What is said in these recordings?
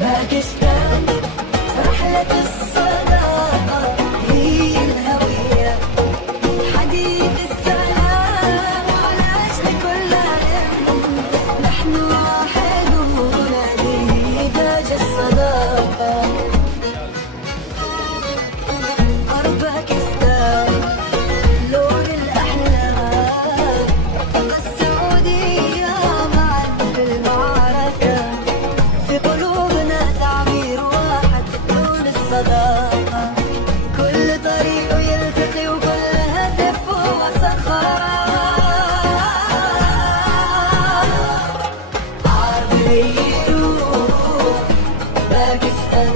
باكستان رحلة الصداقة هي الهوية، حديث السلام والعيش لكل يوم، نحن واحدون هذه تاج الصداقة. أرض باكستان لون الأحلام، رفق السعودية معا في المعركة، في قلوبنا تعمير واحد دون الصداقة، كل طريق يلتقي وكل هدف هو صخرة. عربيون باكستان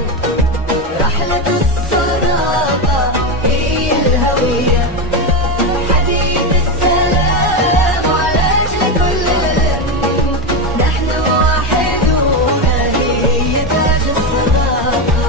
رحلة الصداقة هي الهوية، حديث السلام والعيش لكل يوم، نحن واحدون هي تاج الصداقة.